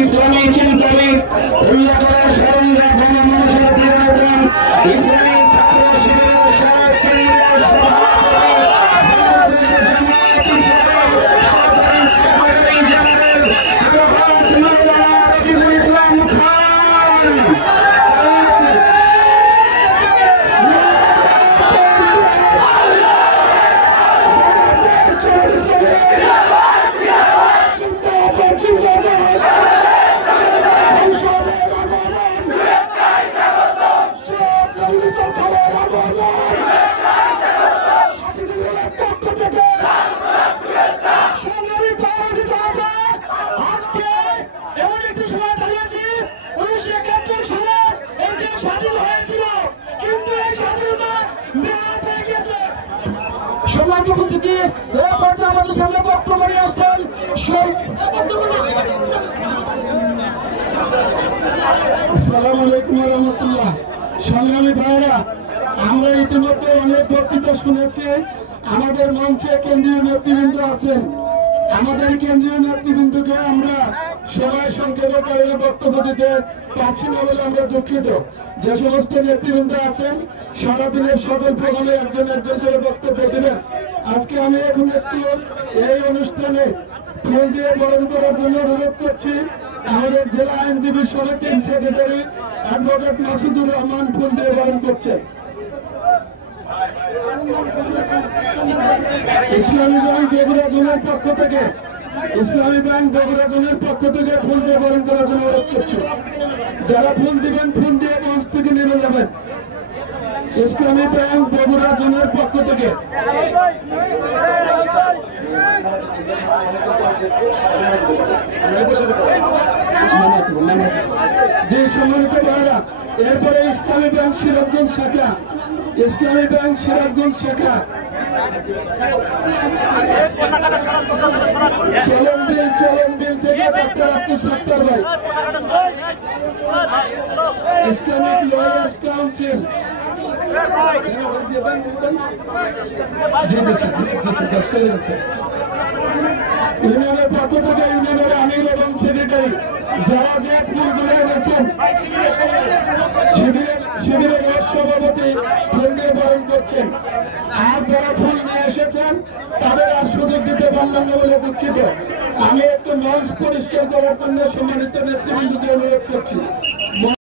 ইসলামী চিন্তাবিদ উল্লাহর স্মরণরা গণমানুষের প্রিয়তম ইসলামী ছাত্র শিবিরের সাবেক কেন্দ্রীয় সভাপতি বাংলাদেশ জামায়াত ইসলামী সাধারণ সেক্রেটারি জেনারেল আলহাজ মাওলানা রফিকুল ইসলাম খান উপস্থিতি এই পর্যায়ে আমাদের সামনে বক্তব্য নিয়ে আসছেন আসসালামু আলাইকুম ওয়া রাহমাতুল্লাহ। সংগ্রামী ভাইরা, আমরা ইতিমধ্যে অনেক বক্তৃতা শুনেছি। আমাদের মঞ্চে কেন্দ্রীয় নেতৃবৃন্দ আছেন। আমাদের কেন্দ্রীয় নেতৃবৃন্দকে আমরা সময় সংক্ষেপের কারণে বক্তব্য দিতে পারছি না বলে আমরা দুঃখিত। যে সমস্ত নেতৃবৃন্দ আছেন সারাদিনের সকল প্রোগ্রামে একজন একজন করে বক্তব্য দেবেন। আজকে আমি এখন একটু এই অনুষ্ঠানে ফুল দিয়ে বরণ করার জন্য অনুরোধ করছি আমাদের জেলা আইনজীবী সমিতির সেক্রেটারি অ্যাডভোকেট মাসুদুর রহমান ফুল দিয়ে বরণ করছেন। ইসলামী ব্যাংক বগুড়া জোনের পক্ষ থেকে ফুল দিয়ে বরণ করার জন্য অনুরোধ করছি। যারা ফুল দিবেন ফুল দিয়ে মঞ্চ থেকে নেমে যাবেন। ইসলামী ব্যাংক বগুড়া জোনের পক্ষ থেকে যে সম্মানিত ভাইরা, এরপরে ইসলামী ব্যাংক সিরাজগঞ্জ শাখা চলন বিল থেকে ডাক্তার আব্দুল সত্তার ভাই, ইসলামিক লয়ার্স কাউন্সিল ইউনিয়নের পক্ষ থেকে ইউনিয়নের আমির এবং সেক্রেটারি যারা যে ফুলগুলো এনেছেন শিবিরের সভাপতি ফুল দিয়ে বরণ করছেন। আর যারা ফুল নিয়ে এসেছেন তাদের আর সুযোগ দিতে পারলাম না বলে দুঃখিত। আমি একটু মঞ্চ পরিষ্কার করার জন্য সম্মানিত নেতৃবৃন্দকে অনুরোধ করছি।